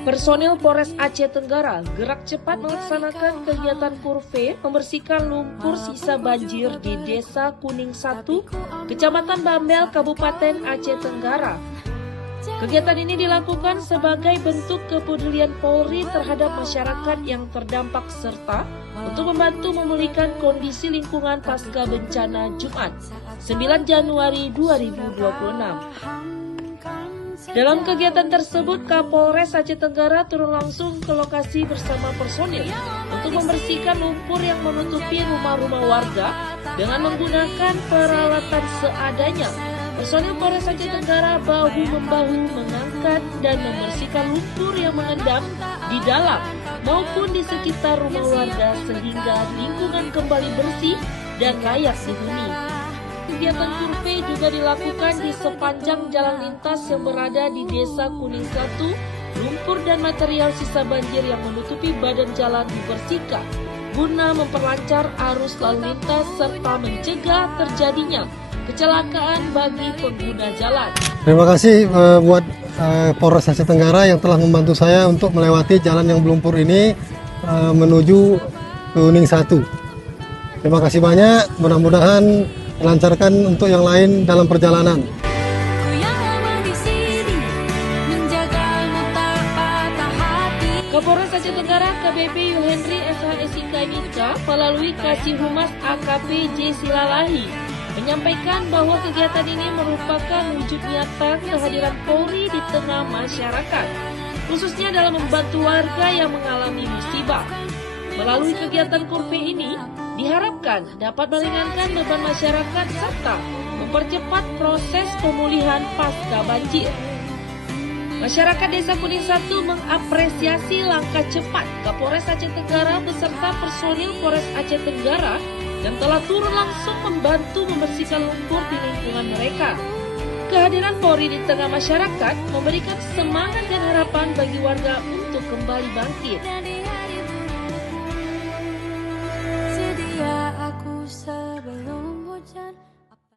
Personil Polres Aceh Tenggara gerak cepat melaksanakan kegiatan kurve membersihkan lumpur sisa banjir di Desa Kuning 1, Kecamatan Bambel, Kabupaten Aceh Tenggara. Kegiatan ini dilakukan sebagai bentuk kepedulian Polri terhadap masyarakat yang terdampak serta untuk membantu memulihkan kondisi lingkungan pasca bencana Jumat, 9 Januari 2026. Dalam kegiatan tersebut, Kapolres Aceh Tenggara turun langsung ke lokasi bersama personil untuk membersihkan lumpur yang menutupi rumah-rumah warga dengan menggunakan peralatan seadanya. Personil Polres Aceh Tenggara bahu-membahu mengangkat dan membersihkan lumpur yang mengendap di dalam maupun di sekitar rumah warga sehingga lingkungan kembali bersih dan layak dihuni. Kegiatan kurve juga dilakukan di sepanjang jalan lintas yang berada di Desa Kuning 1. Lumpur dan material sisa banjir yang menutupi badan jalan dibersihkan guna memperlancar arus lalu lintas serta mencegah terjadinya kecelakaan bagi pengguna jalan. Terima kasih buat Polres Aceh Tenggara yang telah membantu saya untuk melewati jalan yang berlumpur ini menuju Kuning 1. Terima kasih banyak, mudah-mudahan melancarkan untuk yang lain dalam perjalanan. Kapolres Aceh Tenggara KBP Yuhendri SHSIK Nika melalui Kasih Humas AKP J. Silalahi menyampaikan bahwa kegiatan ini merupakan wujud nyata kehadiran Polri di tengah masyarakat, khususnya dalam membantu warga yang mengalami musibah. Melalui kegiatan kurve ini, diharapkan dapat meringankan beban masyarakat serta mempercepat proses pemulihan pasca banjir. Masyarakat Desa Kuning 1 mengapresiasi langkah cepat Kapolres Aceh Tenggara beserta personil Polres Aceh Tenggara yang telah turun langsung membantu membersihkan lumpur di lingkungan mereka. Kehadiran Polri di tengah masyarakat memberikan semangat dan harapan bagi warga untuk kembali bangkit. Sedia aku sebelum hujan.